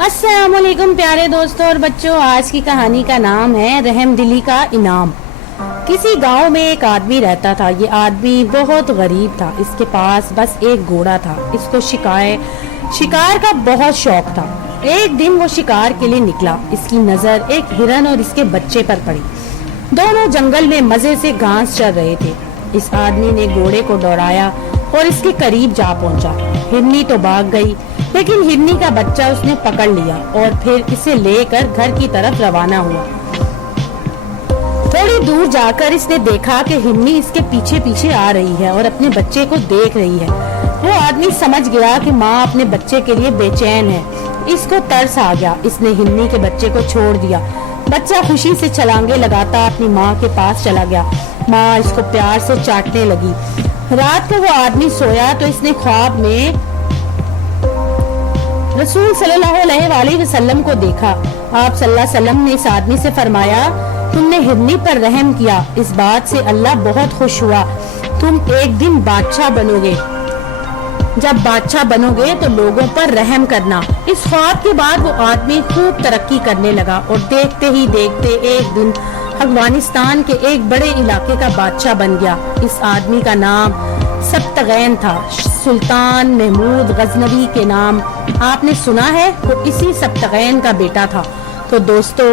अस्सलाम वालेकुम प्यारे दोस्तों और बच्चों, आज की कहानी का नाम है रहमदिली का इनाम। किसी गांव में एक आदमी रहता था। ये आदमी बहुत गरीब था। इसके पास बस एक घोड़ा था। इसको शिकार का बहुत शौक था। एक दिन वो शिकार के लिए निकला। इसकी नजर एक हिरन और इसके बच्चे पर पड़ी। दोनों जंगल में मजे से घास चर रहे थे। इस आदमी ने घोड़े को दौड़ाया और इसके करीब जा पहुंचा। हिरनी तो भाग गई, लेकिन हिरनी का बच्चा उसने पकड़ लिया और फिर इसे लेकर घर की तरफ रवाना हुआ। थोड़ी दूर जाकर इसने देखा कि हिरनी इसके पीछे पीछे आ रही है और अपने बच्चे को देख रही है। वो आदमी समझ गया कि माँ अपने बच्चे के लिए बेचैन है। इसको तरस आ गया। इसने हिरनी के बच्चे को छोड़ दिया। बच्चा खुशी से छलांगे लगाता अपनी माँ के पास चला गया। माँ इसको प्यार से चाटने लगी। रात को वो आदमी सोया तो इसने ख्वाब में रसूल सल्लल्लाहु अलैहि वसल्लम को देखा। आप सल्लल्लाहु अलैहि वसल्लम ने इस आदमी से फरमाया, तुमने हिरनी पर रहम किया, इस बात से अल्लाह बहुत खुश हुआ। तुम एक दिन बादशाह बनोगे। जब बादशाह बनोगे तो लोगों पर रहम करना। इस ख्वाब के बाद वो आदमी खूब तरक्की करने लगा और देखते ही देखते एक दिन अफगानिस्तान के एक बड़े इलाके का बादशाह बन गया। इस आदमी का नाम सब्तगैन था। सुल्तान महमूद गजनवी के नाम आपने सुना है, वो इसी सब्तगैन का बेटा था। तो दोस्तों,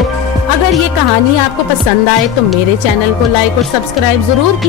अगर ये कहानी आपको पसंद आए तो मेरे चैनल को लाइक और सब्सक्राइब जरूर कीजिए।